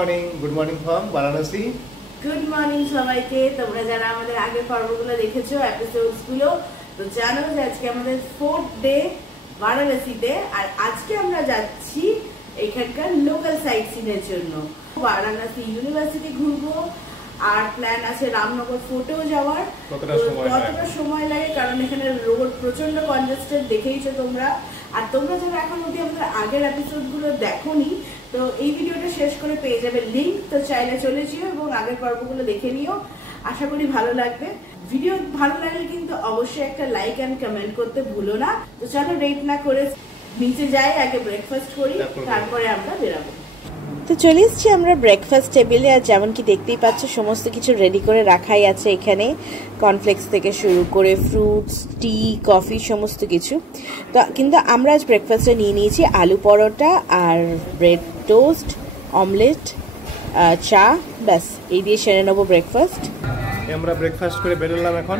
morning from Varanasi. Good morning সবাইকে। তোমরা যারা আমাদের আগের পর্বগুলো দেখেছো এপিসোডস গুলো তো জানো যে আজকে আমাদের 4th ডে বারাণসীতে আর আজকে আমরা যাচ্ছি এখানকার লোকাল সাইট সিনের জন্য। বারাণসী ইউনিভার্সিটি ঘুরবো আর প্ল্যান আছে রামনগর ফোর্টেও যাওয়ার। কতটা সময় লাগে কারণ এখানে রোড প্রচন্ড কনজেস্টেড দেখেইছো তোমরা। আর তোমরা যারা এখন অবধি আমাদের আগের এপিসোডগুলো দেখোনি তো এই ভিডিওটা শেষ করে পেয়ে যাবে লিংক, তো চাইলে চলে যেও এবং আগের পর্বগুলো দেখে নিও। আশা করি ভালো লাগবে। ভিডিও ভালো লাগলে কিন্তু অবশ্যই একটা লাইক এন্ড কমেন্ট করতে ভুলো না। তো চলো রেট না করে নিচে যাই, আগে ব্রেকফাস্ট করি তারপরে আমরা বেরাবো। তো চলে এসেছি আমরা ব্রেকফাস্ট টেবিলে। আর যেমন কি দেখতেই পাচ্ছ সমস্ত কিছু রেডি করে রাখাই আছে এখানে, কর্নফ্লেক্স থেকে শুরু করে ফ্রুটস, টি, কফি সমস্ত কিছু। তো কিন্তু আমরা আজ ব্রেকফাস্টে নিয়ে নিয়েছি আলু পরোটা আর ব্রেড টোস্ট, অমলেট, চা, ব্যাস এই দিয়ে সেরে নেবো ব্রেকফাস্ট। আমরা ব্রেকফাস্ট করে বেরোলাম এখন।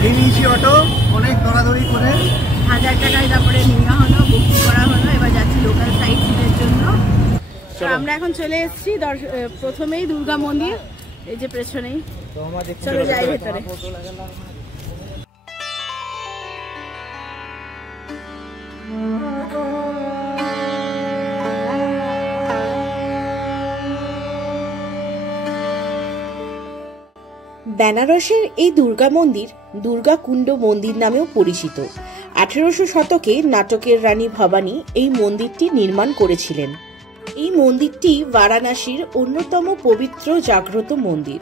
নিয়ে নিয়েছি অটো, অনেক দৌড়াদৌড়ি করে 1000 টাকায় তারপরে নেওয়া হলো, বুকিং করা হলো। এবার যাচ্ছি লোকাল সাইট সিনের জন্য। আমরা এখন চলে এসেছি প্রথমেই দুর্গা মন্দির, এই যে পেছনেই। চলো যাই ভেতরে। বেনারসের এই দুর্গা মন্দির দুর্গা কুণ্ড মন্দির নামেও পরিচিত। 1800 শতকে নাটকের রানী ভবানী এই মন্দিরটি নির্মাণ করেছিলেন। এই মন্দিরটি বারাণসীর অন্যতম পবিত্র জাগ্রত মন্দির।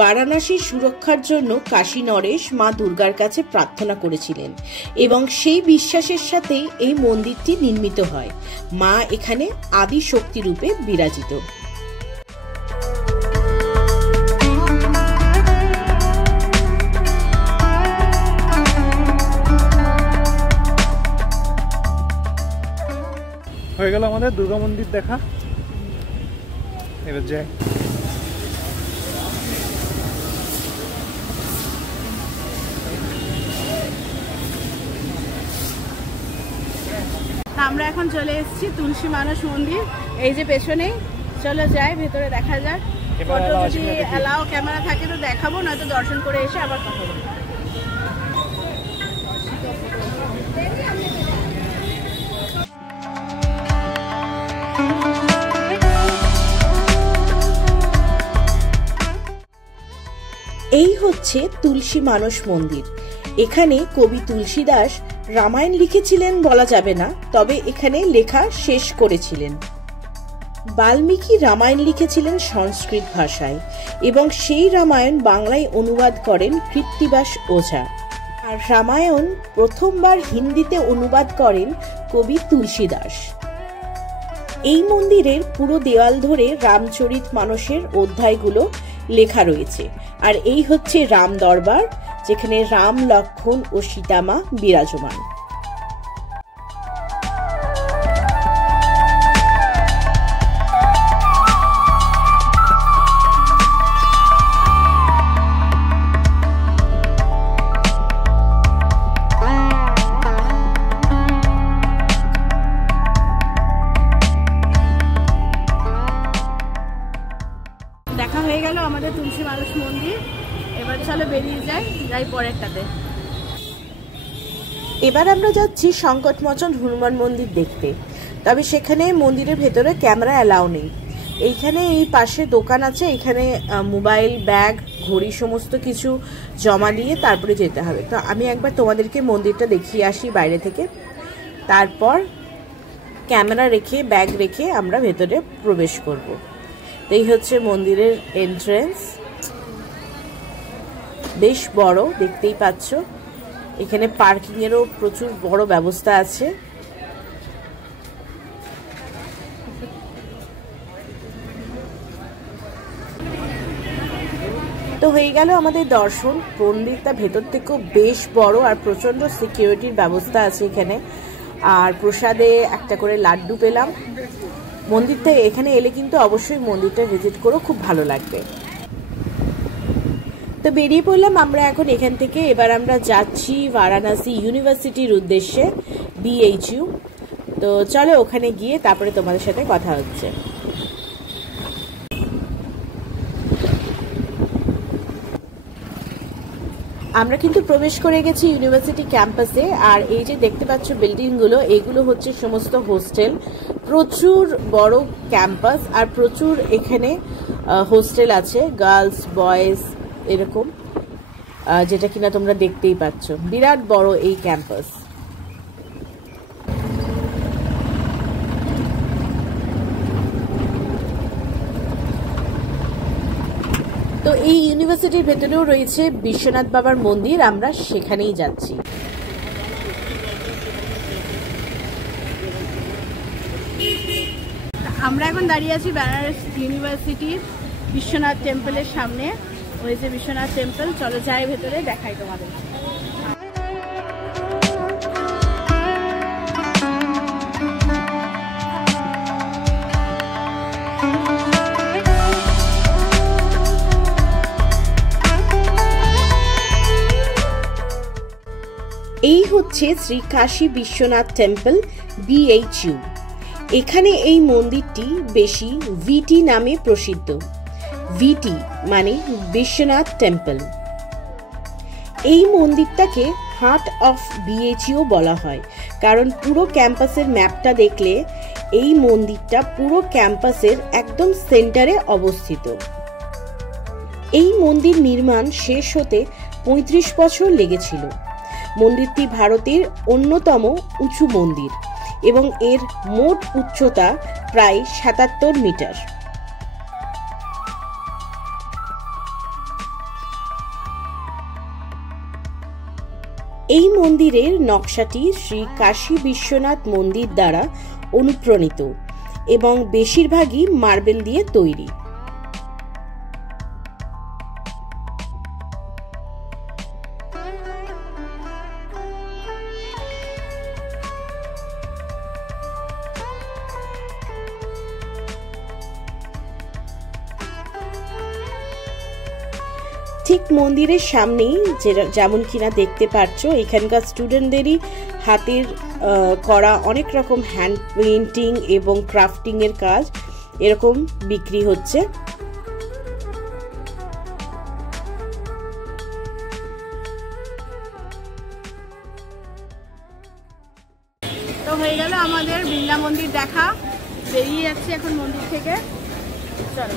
বারাণসীর সুরক্ষার জন্য কাশী নরেশ মা দুর্গার কাছে প্রার্থনা করেছিলেন এবং সেই বিশ্বাসের সাথে এই মন্দিরটি নির্মিত হয়। মা এখানে আদি শক্তি রূপে বিরাজিত। হয়ে গেল আমাদের দুর্গা মন্দির দেখা। এবার যাই। আমরা এখন চলে এসেছি তুলসী মানস মন্দির, এই যে পেছনে। চলো যাই ভেতরে, দেখা যাক। ফটো যদি অ্যালাও ক্যামেরা থাকে তো দেখাবো, নয়তো দর্শন করে এসে আবার কথা বলবো। এই হচ্ছে তুলসী মানস মন্দির। এখানে কবি তুলসীদাস রামায়ণ লিখেছিলেন বলা যাবে না, তবে এখানে লেখা শেষ করেছিলেন। বাল্মীকি রামায়ণ লিখেছিলেন সংস্কৃত ভাষায় এবং সেই রামায়ণ বাংলায় অনুবাদ করেন কৃত্তিবাস ওঝা। আর রামায়ণ প্রথমবার হিন্দিতে অনুবাদ করেন কবি তুলসীদাস। এই মন্দিরের পুরো দেওয়াল ধরে রামচরিত মানসের অধ্যায়গুলো লেখা রয়েছে। আর এই হচ্ছে রাম দরবার, যেখানে রাম, লক্ষ্মণ ও সীতামা বিরাজমান। দেখা হয়ে গেল আমাদের তুলসী মানস মন্দির। এবার চলো বেরিয়ে যাই পরেরটাতে। এবার আমরা যাচ্ছি সংকটমোচন হনুমান মন্দির দেখতে, তবে সেখানে মন্দিরের ভেতরে ক্যামেরা অ্যালাউ নেই। এইখানে এই পাশে দোকান আছে, এখানে মোবাইল, ব্যাগ, ঘড়ি সমস্ত কিছু জমা দিয়ে তারপরে যেতে হবে। তো আমি একবার তোমাদেরকে মন্দিরটা দেখিয়ে আসি বাইরে থেকে, তারপর ক্যামেরা রেখে ব্যাগ রেখে আমরা ভেতরে প্রবেশ করব। এই হচ্ছে মন্দিরের এন্ট্রেন্স, বেশ বড় দেখতেই পাচ্ছ। এখানে পার্কিং এরও প্রচুর বড় ব্যবস্থা আছে। তো হয়ে গেল আমাদের দর্শন। মন্দিরটা ভেতর থেকেও বেশ বড় আর প্রচন্ড সিকিউরিটির ব্যবস্থা আছে এখানে। আর প্রসাদে একটা করে লাড্ডু পেলাম। মন্দিরটা এখানে এলে কিন্তু অবশ্যই মন্দিরটা ভিজিট করো, খুব ভালো লাগবে। তো বেরিয়ে পড়লাম আমরা এখন এখান থেকে। এবার আমরা যাচ্ছি বারাণসী ইউনিভার্সিটির উদ্দেশ্যে, BHU। তো চলো ওখানে গিয়ে তারপরে তোমাদের সাথে কথা হচ্ছে। আমরা কিন্তু প্রবেশ করে গেছি ইউনিভার্সিটি ক্যাম্পাসে। আর এই যে দেখতে পাচ্ছ বিল্ডিংগুলো, এগুলো হচ্ছে সমস্ত হোস্টেল। প্রচুর বড় ক্যাম্পাস আর প্রচুর এখানে হোস্টেল আছে, গার্লস বয়েজ এরকম, যেটা কিনা তোমরা দেখতেই পাচ্ছ। বিরাট বড় এই ক্যাম্পাস। তো এই ইউনিভার্সিটির ভেতরেও রয়েছে বিশ্বনাথ বাবার মন্দির, আমরা সেখানেই যাচ্ছি। আমরা এখন দাঁড়িয়ে আছি বেনারস ইউনিভার্সিটির বিশ্বনাথ টেম্পলের সামনে। হয়েছে বিশ্বনাথ টেম্পল, চলো যাই ভেতরে, দেখাই তোমাদের। এই হচ্ছে শ্রী কাশী বিশ্বনাথ টেম্পল, BHU। এখানে এই মন্দিরটি বেশি ভিটি নামে প্রসিদ্ধ। ভিটি মানে বিশ্বনাথ টেম্পল। এই মন্দিরটাকে হার্ট অফ BHU বলা হয়, কারণ পুরো ক্যাম্পাসের ম্যাপটা দেখলে এই মন্দিরটা পুরো ক্যাম্পাসের একদম সেন্টারে অবস্থিত। এই মন্দির নির্মাণ শেষ হতে 35 বছর লেগেছিল। মন্দিরটি ভারতের অন্যতম উঁচু মন্দির এবং এর মোট উচ্চতা প্রায় 77 মিটার। এই মন্দিরের নকশাটি শ্রী কাশী বিশ্বনাথ মন্দির দ্বারা অনুপ্রাণিত এবং বেশিরভাগই মার্বেল দিয়ে তৈরি। ঠিক মন্দিরের সামনেই যেমন কিনা দেখতে পাচ্ছ, এখানকার স্টুডেন্টদেরই হাতের করা অনেক রকম হ্যান্ড পেইন্টিং এবং ক্রাফটিং এর কাজ এরকম বিক্রি হচ্ছে। তো হয়ে গেল আমাদের বিড়লা মন্দির দেখা। বেরিয়ে যাচ্ছি এখন মন্দির থেকে, চলো।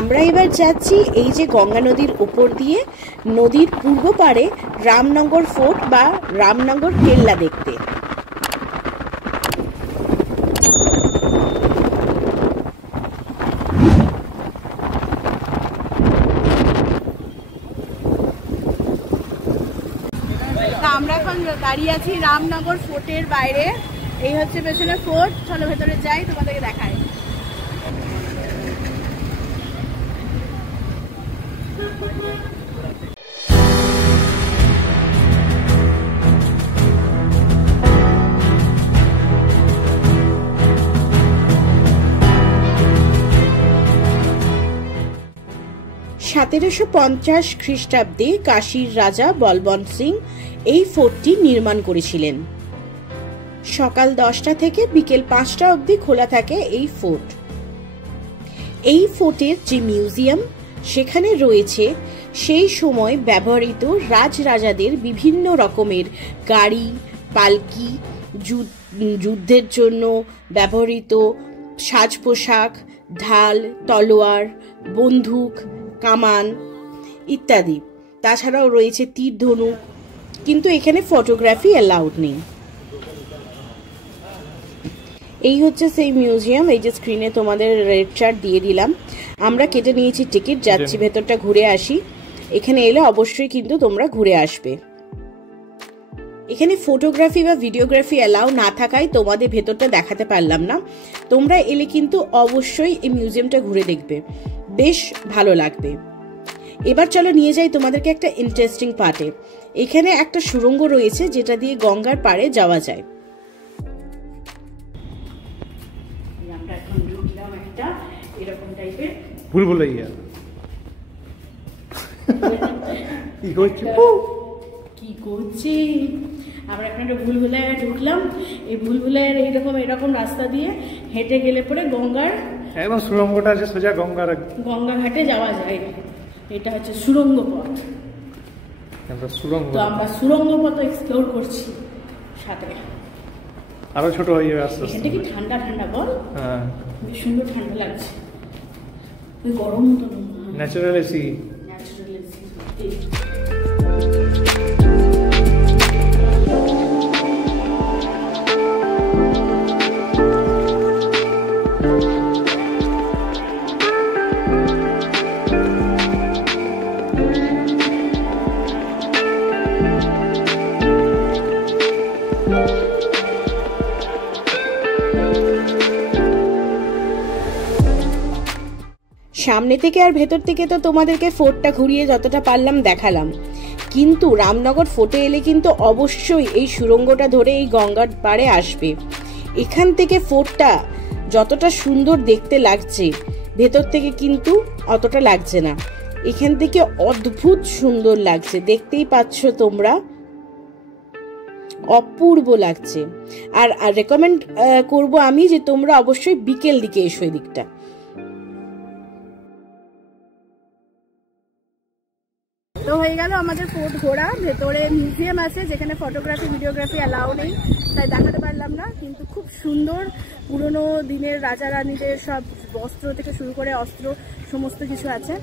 আমরা এবার যাচ্ছি এই যে গঙ্গা নদীর উপর দিয়ে, নদীর পূর্ব পারে রামনগর ফোর্ট বা রামনগর কেল্লা দেখতে। আমরা এখন দাঁড়িয়ে আছি রামনগর ফোর্টের বাইরে। এই হচ্ছে পেছনে ফোর্ট, চলো ভেতরে যাই, তোমাদেরকে দেখাই। (1750 খ্রিস্টাব্দে কাশীর রাজা বলবন্ত সিং এই ফোর্টটি নির্মাণ করেছিলেন। সকাল 10টা থেকে বিকেল 5টা অবধি খোলা থাকে এই ফোর্ট। এই ফোর্টের যে মিউজিয়াম, সেখানে রয়েছে সেই সময় ব্যবহৃত রাজরাজাদের বিভিন্ন রকমের গাড়ি, পালকি, যুদ্ধের জন্য ব্যবহৃত সাজ পোশাক, ঢাল, তলোয়ার, বন্দুক, কামান ইত্যাদি। তাছাড়াও রয়েছে তীর ধনুক, কিন্তু এখানে ফটোগ্রাফি অ্যালাউড নেই। এই হচ্ছে সেই মিউজিয়াম। এই যে স্ক্রিনে তোমাদের রেড চার্ট দিয়ে দিলাম। আমরা কেটে নিয়েছি টিকিট, যাচ্ছি ভেতরটা ঘুরে আসি। এখানে এলে অবশ্যই কিন্তু তোমরা ঘুরে আসবে। এখানে ফটোগ্রাফি বা ভিডিওগ্রাফি অ্যালাউ না থাকায় তোমাদের ভেতরটা দেখাতে পারলাম না। তোমরা এলে কিন্তু অবশ্যই এই মিউজিয়ামটা ঘুরে দেখবে, বেশ ভালো লাগবে। এবার চলো নিয়ে যাই তোমাদেরকে একটা ইন্টারেস্টিং পার্টে। এখানে একটা সুড়ঙ্গ রয়েছে যেটা দিয়ে গঙ্গার পাড়ে যাওয়া যায়। আমরা এখন ঢুকলাম একটা এরকম টাইপের ভুলভুলাইয়া কি করছি কি করছি আমরা এখন একটা ভুলভুলাইয়া ঢুকলাম। এই ভুলভুলাইয়ার এরকম রাস্তা দিয়ে হেঁটে গেলে পরে গঙ্গার একদম সুড়ঙ্গটা আছে সোজা গঙ্গা ঘাটে যাওয়া যায়। এটা হচ্ছে সুড়ঙ্গ পথ। তো আমরা সুড়ঙ্গ পথ এক্সপ্লোর করছি সাথে। আরো ছোট হয়ে যাবে আস্তে আস্তে। এটা কি ঠান্ডা ঠান্ডা বল? হ্যাঁ বেশ সুন্দর ঠান্ডা লাগছে। ওই গরম তো ন্যাচারাল এসি। সামনে থেকে আর ভেতর থেকে তো তোমাদেরকে ফোর্টটা ঘুরিয়ে যতটা পারলাম দেখালাম, কিন্তু রামনগর ফোর্টে এলে কিন্তু অবশ্যই এই সুড়ঙ্গটা ধরে এই গঙ্গার পাড়ে আসবে। এখান থেকে ফোর্টটা যতটা সুন্দর দেখতে লাগছে ভেতর থেকে কিন্তু অতটা লাগছে না। এখান থেকে অদ্ভুত সুন্দর লাগছে, দেখতেই পাচ্ছ তোমরা, অপূর্ব লাগছে। আর রেকমেন্ড করব আমি যে তোমরা অবশ্যই বিকেল দিকে এসো এই দিকটা। তো হয়ে গেল আমাদের ফোর্ট ঘোরা। ভেতরে মিউজিয়াম আছে যেখানে ফটোগ্রাফি ভিডিওগ্রাফি অ্যালাউ নেই, তাই দেখাতে পারলাম না, কিন্তু খুব সুন্দর পুরনো দিনের রাজা রানীদের সব বস্ত্র থেকে শুরু করে অস্ত্র সমস্ত কিছু আছে।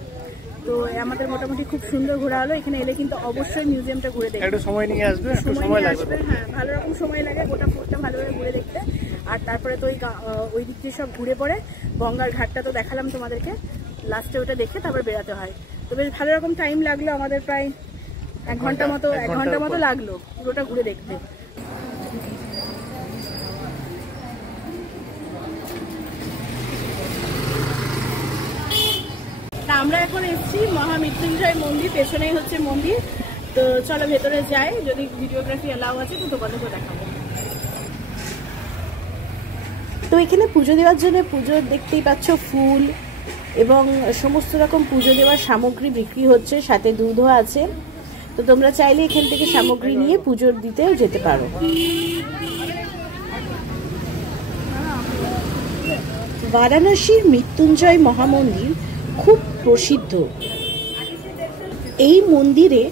তো আমাদের মোটামুটি খুব সুন্দর ঘোরা হলো। এখানে এলে কিন্তু অবশ্যই মিউজিয়ামটা ঘুরে দেখবে। একটু সময় নিয়ে আসবে, সময় লাগবে। হ্যাঁ, ভালো রকম সময় লাগে গোটা ফোর্টটা ভালোভাবে ঘুরে দেখতে। আর তারপরে তো ওই দিক দিয়ে সব ঘুরে পড়ে গঙ্গার ঘাটটা তো দেখালাম তোমাদেরকে, লাস্টে ওটা দেখে তারপর বেরাতে হয়। তো বেশ ভালো রকম টাইম লাগলো আমাদের, প্রায় এক ঘন্টা মতো লাগলো পুরোটা ঘুরে দেখতে। আমরা এখন এসেছি মহামৃত্যুঞ্জয় মন্দির, পেছনেই হচ্ছে মন্দির। তো চলো ভেতরে যাই, যদি ভিডিওগ্রাফি অ্যালাউ আছে তো তোমাদেরকে দেখাবো। তো এখানে পুজো দেওয়ার জন্য পুজো দেখতেই পাচ্ছ, ফুল এবং সমস্ত রকম পুজো দেওয়ার সামগ্রী বিক্রি হচ্ছে, সাথে দুধও আছে। তো তোমরা চাইলে এখান থেকে সামগ্রী নিয়ে পুজো দিতেও যেতে পারো। বারাণসীর মৃত্যুঞ্জয় মহামন্দির খুব প্রসিদ্ধ। এই মন্দিরে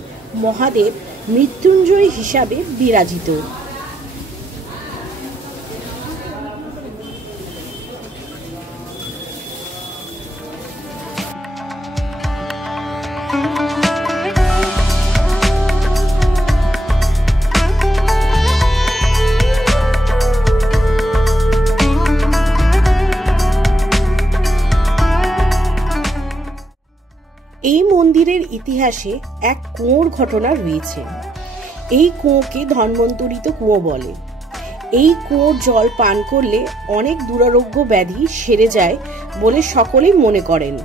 মহাদেব মৃত্যুঞ্জয় হিসাবে বিরাজিত। এই মন্দিরের ইতিহাসে এক কুয়োর ঘটনা রয়েছে। এই কুয়োকে ধন্বন্তরিত কুয়ো বলে। এই কুয়োর জল পান করলে অনেক দুরারোগ্য ব্যাধি সেরে যায় বলে সকলেই মনে করেন।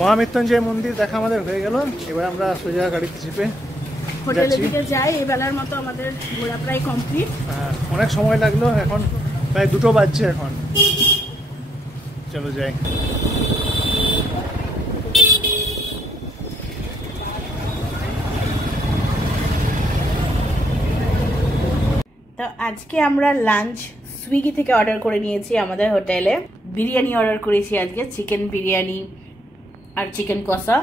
মহামৃত্যুঞ্জয় মন্দির দেখা আমাদের হয়ে গেল। এবার আমরা সোজা গাড়িতে চেপে হোটেলের দিকে যাই। এই বেলার মতো আমাদের ঘোরা প্রায় কমপ্লিট। অনেক সময় লাগলো, এখন প্রায় 2টো বাজছে। এখন চলো যাই। তো আজকে আমরা লাঞ্চ সুইগি থেকে অর্ডার করে নিয়েছি আমাদের হোটেলে। বিরিয়ানি অর্ডার করেছি আজকে, চিকেন বিরিয়ানি আর চিকেন কষা।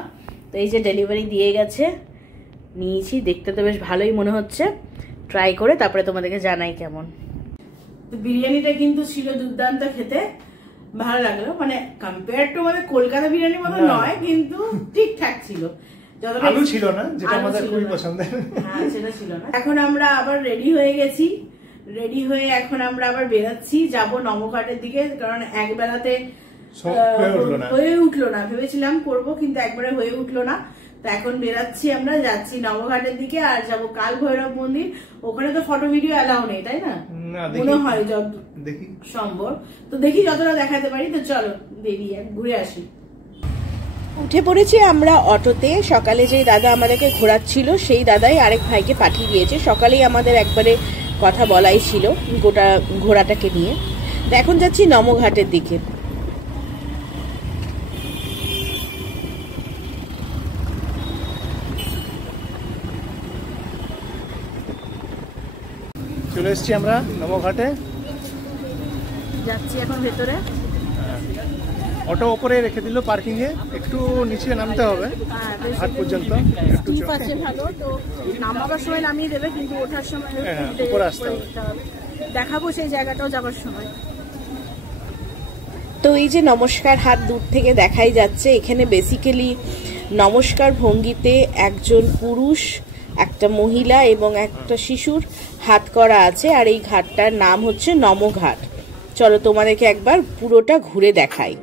তো এই যে ডেলিভারি দিয়ে গেছে, নিয়েছি। দেখতে তো বেশ ভালোই মনে হচ্ছে, ট্রাই করে তারপরে তোমাদেরকে জানাই কেমন। বিরিয়ানিটা কিন্তু ছিল দুর্দান্ত খেতে, ভালো লাগলো। মানে কম্পেয়ার টু আমাদের কলকাতা বিরিয়ানির মতো নয়, কিন্তু ঠিকঠাক ছিল। আলু ছিল না, যেটা আমাদের খুবই পছন্দের। হ্যাঁ, সেটা ছিল না। এখন আমরা আবার রেডি হয়ে গেছি, রেডি হয়ে এখন আমরা আবার বেরাচ্ছি, যাব নমঘাটের দিকে, কারণ একবেলাতে হয়ে উঠলো না। ভেবেছিলাম করবো, কিন্তু একবারে হয়ে উঠলো না। তো এখন বেরাচ্ছি, আমরা যাচ্ছি নবঘাটের দিকে, আর যাব কাল ভৈরব মন্দির। ওখানে তো ফটো ভিডিও অ্যালাউ নেই, তাই না? মনে হয় যত সম্ভব। তো দেখি যতটা দেখাতে পারি। তো চলো বেরিয়ে ঘুরে আসি। উঠে পড়েছি আমরা অটোতে। সকালে যে দাদা আমাদেরকে ঘোরাচ্ছিল সেই দাদাই আরেক ভাইকে পাঠিয়ে দিয়েছে। সকালেই আমাদের একবারে কথা বলাই ছিল গোটা ঘোড়াটাকে নিয়ে। এখন যাচ্ছি নমঘাটের দিকে। চলে এসেছি আমরা নমঘাটে, যাচ্ছি এখন ভেতরে। অটো ওপরে রেখে দিল পার্কিং এ, একটু নিচে নামতে হবে হাট পর্যন্ত। ভালো তো নামাবার সময় নামিয়ে দেবে, কিন্তু ওঠার সময় উপরে আসতে হবে। দেখাবো সেই জায়গাটাও যাবার সময়। তো এই যে নমস্কার হাত দূর থেকে দেখাই যাচ্ছে, এখানে বেসিক্যালি নমস্কার ভঙ্গিতে একজন পুরুষ, একটা মহিলা এবং একটা শিশুর হাত করা আছে। আর এই ঘাটটার নাম হচ্ছে নমঘাট। চলো তোমাদেরকে একবার পুরোটা ঘুরে দেখাই।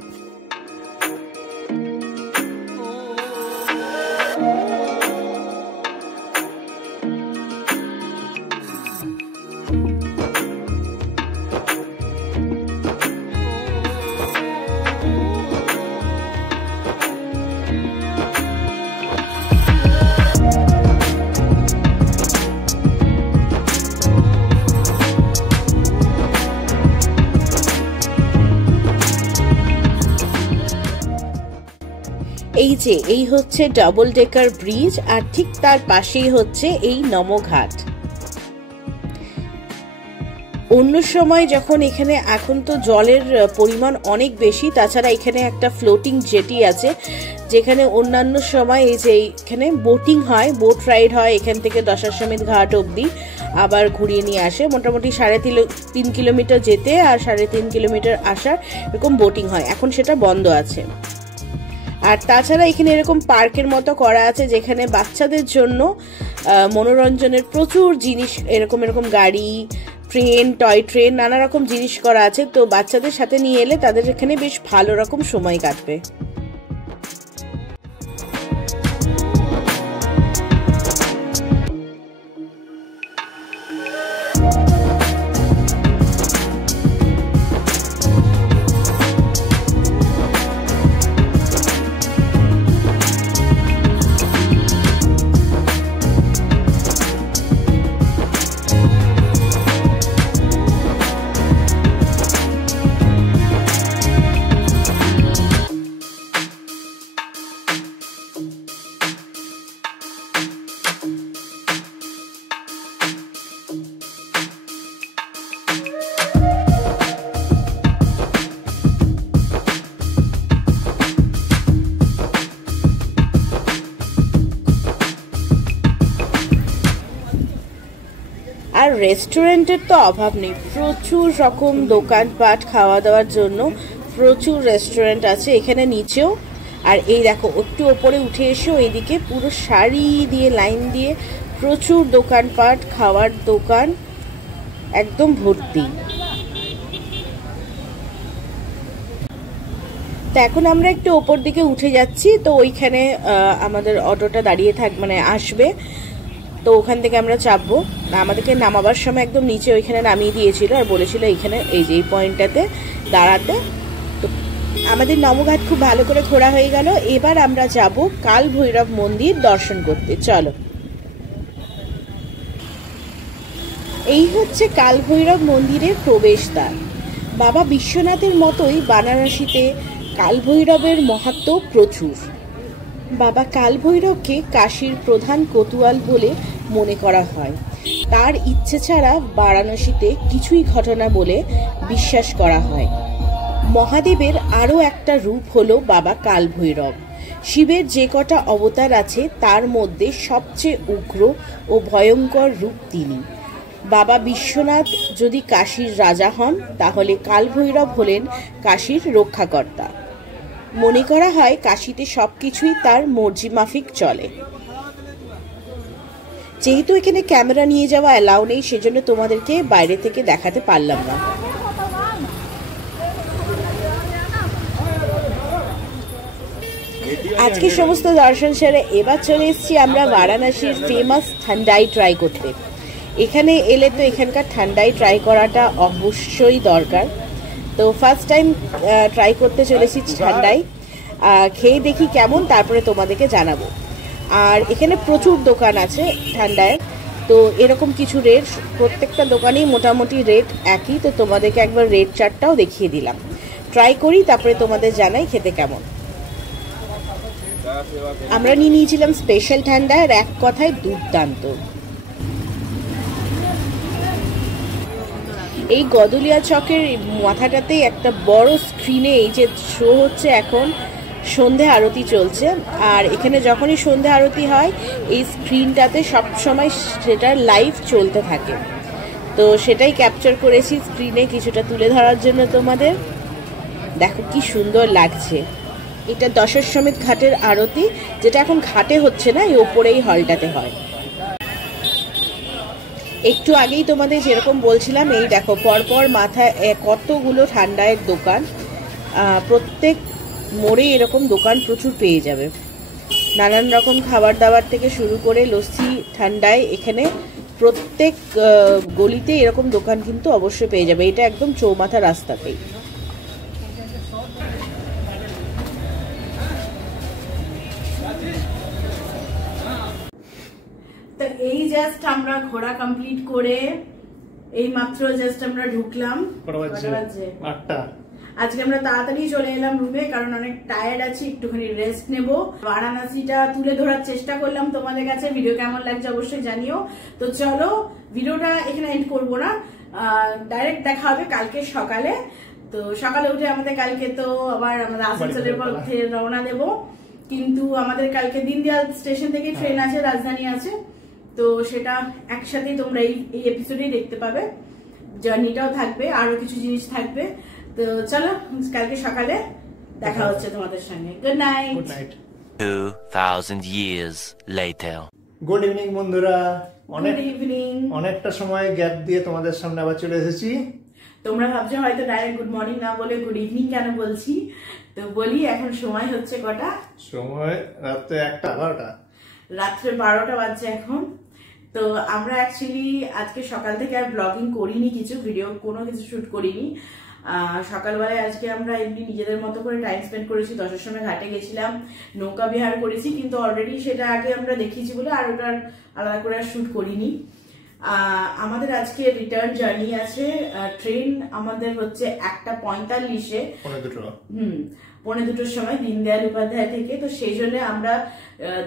এই হচ্ছে ডাবল ডেকার ব্রিজ, আর ঠিক তার পাশেই হচ্ছে এই নমঘাট। অন্য সময় যখন এখানে, এখন তো জলের পরিমাণ অনেক বেশি, তাছাড়া এখানে একটা ফ্লোটিং জেটি আছে, যেখানে অন্যান্য সময় এই যে এখানে বোটিং হয়, বোট রাইড হয় এখান থেকে দশাশ্বমেধ ঘাট অবধি, আবার ঘুরিয়ে নিয়ে আসে। মোটামুটি 3.5 কিলোমিটার যেতে আর 3.5 কিলোমিটার আসার এরকম বোটিং হয়। এখন সেটা বন্ধ আছে। আর তাছাড়া এখানে এরকম পার্কের মতো করা আছে, যেখানে বাচ্চাদের জন্য মনোরঞ্জনের প্রচুর জিনিস, এরকম গাড়ি, ট্রেন, টয় ট্রেন, নানা রকম জিনিস করা আছে। তো বাচ্চাদের সাথে নিয়ে এলে তাদের এখানে বেশ ভালো রকম সময় কাটবে। আর রেস্টুরেন্টের তো অভাব নেই, প্রচুর রকম দোকানপাট, খাওয়া দাওয়ার জন্য প্রচুর রেস্টুরেন্ট আছে এখানে নিচেও। আর এই দেখো একটু ওপরে উঠে এসো, এইদিকে পুরো সারি দিয়ে লাইন দিয়ে প্রচুর দোকানপাট, খাওয়ার দোকান একদম ভর্তি। তো এখন আমরা একটু ওপর দিকে উঠে যাচ্ছি। তো ওইখানে আমাদের অটোটা দাঁড়িয়ে আসবে। তো ওখান থেকে আমরা চাপবো। আমাদেরকে নামাবার সময় একদম নিচে ওইখানে নামিয়ে দিয়েছিল, আর বলেছিল এইখানে এই যে এই পয়েন্টটাতে দাঁড়াতে। তো আমাদের নমঘাট খুব ভালো করে ঘোরা হয়ে গেল। এবার আমরা যাব কাল ভৈরব মন্দির দর্শন করতে। চলো, এই হচ্ছে কাল ভৈরব মন্দিরের প্রবেশদ্বার। বাবা বিশ্বনাথের মতোই বারাণসীতে কাল ভৈরবের মাহাত্ম্য প্রচুর। বাবা কাল ভৈরবকে কাশীর প্রধান কোতোয়াল বলে মনে করা হয়। তার ইচ্ছে ছাড়া বারাণসীতে কিছুই ঘটে না বলে বিশ্বাস করা হয়। মহাদেবের আরও একটা রূপ হলো বাবা কাল ভৈরব। শিবের যে কটা অবতার আছে তার মধ্যে সবচেয়ে উগ্র ও ভয়ঙ্কর রূপ তিনি। বাবা বিশ্বনাথ যদি কাশীর রাজা হন, তাহলে কাল ভৈরব হলেন কাশীর রক্ষাকর্তা। মনে করা হয় কাশিতে সবকিছুই তার মর্জি মাফিক চলে। যেহেতু এখানে ক্যামেরা নিয়ে যাওয়া অ্যালাউ নেই, সেজন্য তোমাদেরকে বাইরে থেকে দেখাতে পারলাম না। আজকে সমস্ত দর্শন সেরে এবার চলে এসেছি আমরা বারাণসীর ফেমাস ঠান্ডাই ট্রাই করতে। এখানে এলে তো এখানকার ঠান্ডাই ট্রাই করাটা অবশ্যই দরকার। তো ফার্স্ট টাইম ট্রাই করতে চলেছি ঠান্ডাই, খেয়ে দেখি কেমন, তারপরে তোমাদেরকে জানাবো। আর এখানে প্রচুর দোকান আছে ঠান্ডায়, তো এরকম কিছু রেট, প্রত্যেকটা দোকানেই মোটামুটি রেট একই। তো তোমাদেরকে একবার রেট চার্টটাও দেখিয়ে দিলাম। ট্রাই করি, তারপরে তোমাদের জানাই খেতে কেমন। আমরা নিয়ে নিয়েছিলাম স্পেশাল ঠান্ডা, আর এক কথায় দুর্দান্ত। এই গদুলিয়া চকের মাথাটাতেই একটা বড় স্ক্রিনে এই যে শো হচ্ছে, এখন সন্ধে আরতি চলছে। আর এখানে যখনই সন্ধে আরতি হয় এই স্ক্রিনটাতে সবসময় সেটার লাইভ চলতে থাকে। তো সেটাই ক্যাপচার করেছি স্ক্রিনে কিছুটা তুলে ধরার জন্য তোমাদের। দেখো কি সুন্দর লাগছে। এটা দশাশ্বমেধ ঘাটের আরতি, যেটা এখন ঘাটে হচ্ছে না, এই ওপরেই হলটাতে হয়। একটু আগেই তোমাদের যেরকম বলছিলাম, এই দেখো পরপর মাথায় কতগুলো ঠান্ডায়ের দোকান। প্রত্যেক মোড়ে এরকম দোকান প্রচুর পেয়ে যাবে। নানান রকম খাবার দাবার থেকে শুরু করে লস্যি ঠান্ডায় এখানে প্রত্যেক গলিতে এরকম দোকান কিন্তু অবশ্যই পেয়ে যাবে। এটা একদম চৌমাথা রাস্তাতেই। তো এই জাস্ট আমরা ঘোরা কমপ্লিট করে এই মাত্র জাস্ট আমরা ঢুকলাম। আজকে আমরা তাড়াতাড়ি চলে এলাম রুমে, কারণ অনেক টায়ার্ড আছি, একটুখানি রেস্ট নেব। বারাণসীটা তুলে ধরার চেষ্টা করলাম তোমাদের কাছে। ভিডিও কেমন লাগছে অবশ্যই জানিও। তো চলো, ভিডিওটা এখানে এন্ড করবো না, ডাইরেক্ট দেখা হবে কালকে সকালে। তো সকালে উঠে আমাদের কালকে তো আবার আমাদের আসানসোলের পথে রওনা দেব, কিন্তু আমাদের কালকে দীনদয়াল স্টেশন থেকে ট্রেন আছে, রাজধানী আছে। তো সেটা একসাথেই তোমরা এই এপিসোডেই দেখতে পাবে। জার্নিটাও থাকবে, আরো কিছু জিনিস থাকবে। তো চলো, কালকে সকালে দেখা হচ্ছে তোমাদের সঙ্গে। Good night. Good night. 2000 years later. Good evening বন্ধুরা। Good evening. অনেকটা সময় গ্যাপ দিয়ে তোমাদের সামনে আবার চলে এসেছি। তোমরা ভাবছো হয়তো ডাইরেক্ট গুড মর্নিং না বলে গুড ইভিনিং কেন বলছি। তো বলি, এখন সময় হচ্ছে কটা? সময় রাত্রে 1:12। রাত্রে 12টা বাজছে এখন। তো আমরা অ্যাকচুয়ালি আজকে সকাল থেকে আর ব্লগিং করিনি, কিছু ভিডিও কোনো কিছু শুট করিনি। সকালবেলায় আজকে আমরা এমনি নিজেদের মতো করে টাইম স্পেন্ড করেছি। দশাশ্বমেধ ঘাটে গেছিলাম, নৌকা বিহার করেছি, কিন্তু অলরেডি সেটা আগে আমরা দেখিয়েছি বলে আর ওটার আলাদা করে আর শুট করিনি। আমাদের আজকে রিটার্ন জার্নি আছে। ট্রেন আমাদের হচ্ছে 1:45-এ, 1:45-র সময় দীনদয়াল উপাধ্যায় থেকে। তো সেই জন্য আমরা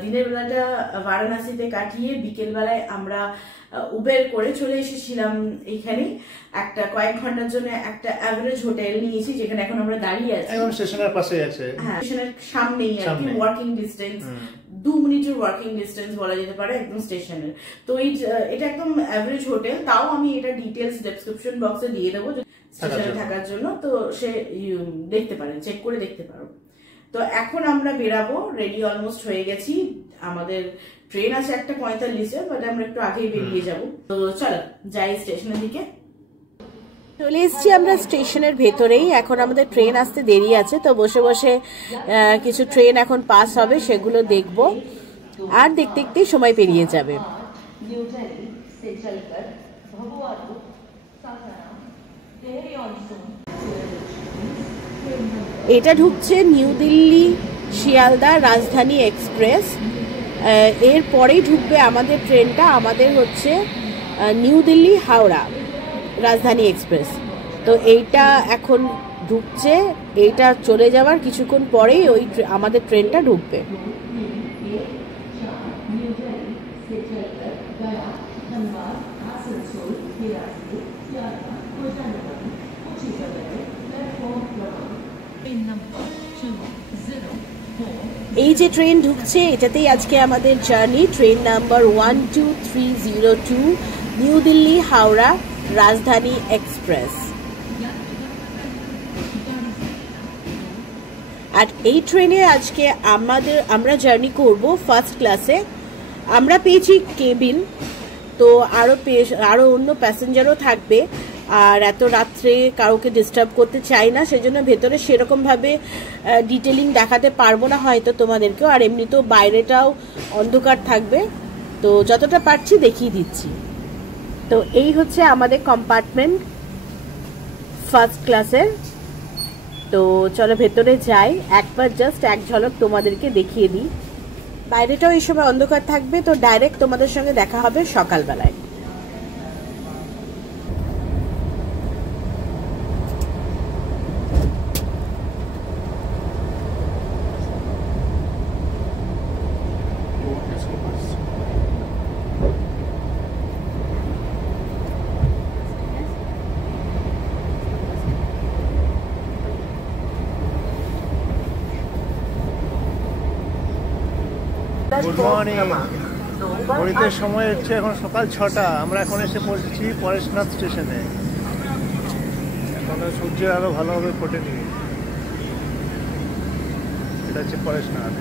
দিনের বেলাটা বারাণসীতে কাটিয়ে বিকেল বেলায় আমরা উবের করে চলে এসেছিলাম এইখানে। একটা কয়েক ঘন্টার জন্য একটা অ্যাভারেজ হোটেল নিয়েছি, যেখানে এখন আমরা দাঁড়িয়ে আছি। এখন স্টেশনের পাশে আছে, হ্যাঁ স্টেশনের সামনেই আর কি, ওয়াকিং ডিস্টেন্স, 2 মিনিটের ওয়াকিং ডিস্টেন্স বলা যেতে পারে একদম স্টেশনের। তো এটা একদম অ্যাভারেজ হোটেল। তাও আমি এটা ডিটেলস ডেসক্রিপশন বক্সে দিয়ে দেবো স্টেশনে থাকার জন্য, তো সে দেখতে পারেন, চেক করে দেখতে পারো। তো এখন আমরা বেরাবো, রেডি অলমোস্ট হয়ে গেছি। আমাদের ট্রেন আছে 1:45-এ, বাট আমরা একটু আগেই বেরিয়ে যাব। তো চলো যাই স্টেশনের দিকে। চলে এসেছি আমরা স্টেশনের ভেতরেই। এখন আমাদের ট্রেন আসতে দেরি আছে, তো বসে বসে কিছু ট্রেন এখন পাস হবে, সেগুলো দেখব। আর দেখতে দেখতেই সময় পেরিয়ে যাবে। এটা ঢুকছে নিউ দিল্লি শিয়ালদা রাজধানী এক্সপ্রেস। এর পরেই ঢুকবে আমাদের ট্রেনটা। আমাদের হচ্ছে নিউ দিল্লি হাওড়া রাজধানী এক্সপ্রেস। তো এইটা এখন ঢুকছে, এইটা চলে যাওয়ার কিছুক্ষণ পরেই ওই আমাদের ট্রেনটা ঢুকবে। এই যে ট্রেন ঢুকছে, এটাতেই আজকে আমাদের journey. Train number 12302 new Delhi Howrah রাজধানী এক্সপ্রেস। আর এই ট্রেনে আজকে আমরা জার্নি করব ফার্স্ট ক্লাসে। আমরা পেয়েছি কেবিন, তো আরও অন্য প্যাসেঞ্জারও থাকবে। আর এত রাত্রে কাউকে ডিস্টার্ব করতে চাই না, সেজন্য ভেতরে সেরকমভাবে ডিটেলিং দেখাতে পারবো না হয়তো তোমাদেরকেও। আর এমনিতেও বাইরেটাও অন্ধকার থাকবে, তো যতটা পারছি দেখিয়ে দিচ্ছি। তো এই হচ্ছে আমাদের কম্পার্টমেন্ট ফার্স্ট ক্লাসের। তো চলো ভেতরে যাই, একবার জাস্ট এক ঝলক তোমাদেরকে দেখিয়ে দিই। বাইরেটাও এই সময় অন্ধকার থাকবে, তো ডাইরেক্ট তোমাদের সঙ্গে দেখা হবে সকালবেলায়। Good morning. ঘড়িতে সময় হচ্ছে এখন সকাল 6টা। আমরা এখন এসে পৌঁছেছি পরেশনাথ স্টেশনে। এখনো সূর্যের আলো ভালোভাবে ফোটেনি। এটা হচ্ছে পরেশনাথ।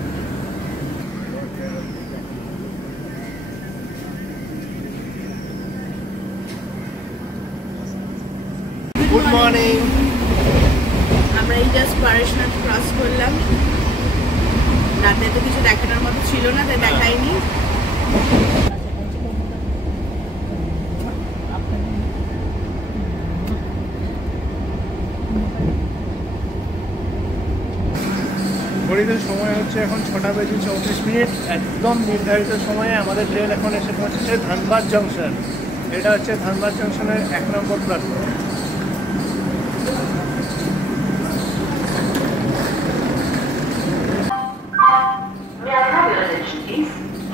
Good morning. আমরা এই জাস্ট পরেশনাথ ক্রস করলাম। রাতে তো কিছু দেখানোর মতো ছিল না, তাই দেখাইনি। ঘড়িতে সময় হচ্ছে এখন 6:34। একদম নির্ধারিত সময়ে আমাদের ট্রেন এখন এসে পৌঁছেছে ধানবাদ জংশন। এটা হচ্ছে ধানবাদ জংশনের 1 নম্বর platform.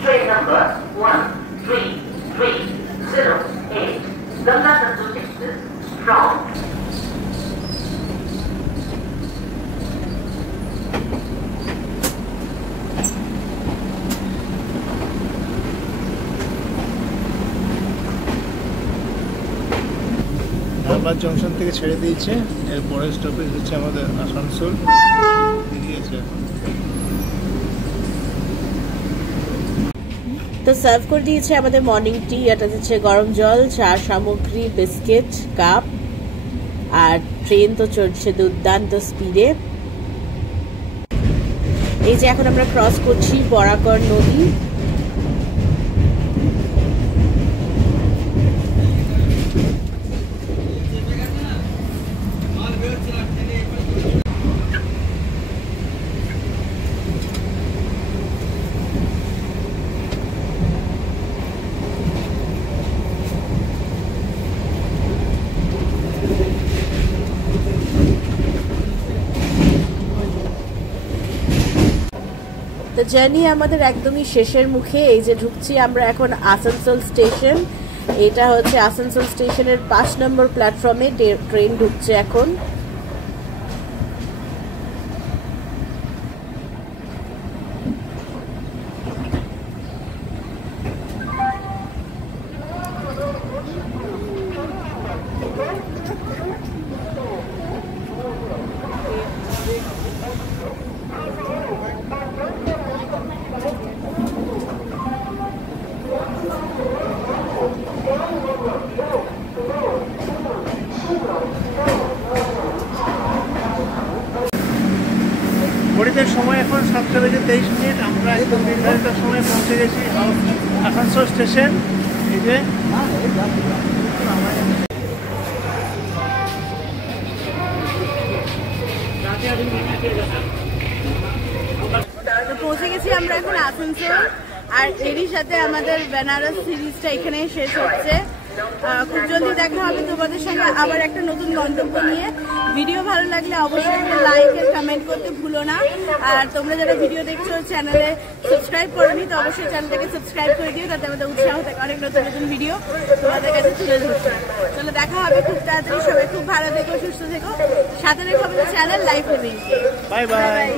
Train number 13308, Ganga Tandur Express from Dhanbad junction থেকে ছেড়ে দিয়েছে। এর পরের স্টপেজ হচ্ছে আমাদের আসানসোল। দিয়েছে তো সার্ভ করে দিয়েছে আমাদের মর্নিং টি। এটা হচ্ছে গরম জল, চা সামগ্রী, বিস্কিট, কাপ। আর ট্রেন তো চলছে দুর্দান্ত স্পিডে। এই যে এখন আমরা ক্রস করছি বরাকর নদী। তো জার্নি আমাদের একদমই শেষের মুখে। এই যে ঢুকছি আমরা এখন আসানসোল স্টেশন। এটা হচ্ছে আসানসোল স্টেশনের 5 নম্বর প্ল্যাটফর্মে ট্রেন ঢুকছে এখন। ঘড়িতে সময় এখন 7:23। আমরা একদম নির্ধারিত সময় পৌঁছে গেছি আসানসোল স্টেশন। এই যে পৌঁছে গেছি আমরা এখন আসানসোল। আর এরই সাথে আমাদের বেনারস সিরিজটা এখানে শেষ হচ্ছে। খুব জলদি দেখা হবে তোমাদের সঙ্গে আবার একটা নতুন গন্তব্য নিয়ে। ভিডিও ভালো লাগলে অবশ্যই একটা লাইক আর কমেন্ট করতে ভুলো না। আর তোমরা যারা ভিডিও দেখছো চ্যানেলে সাবস্ক্রাইব করোনি, তো অবশ্যই চ্যানেলটাকে সাবস্ক্রাইব করে দিও, তাতে আমাদের উৎসাহ থাকে অনেক নতুন নতুন ভিডিও তোমাদের কাছে তুলে ধরছে। চলো দেখা হবে খুব তাড়াতাড়ি। সবাই খুব ভালো থেকো, সুস্থ থেকো, সাথে রেখো আমাদের channel life living. Bye bye.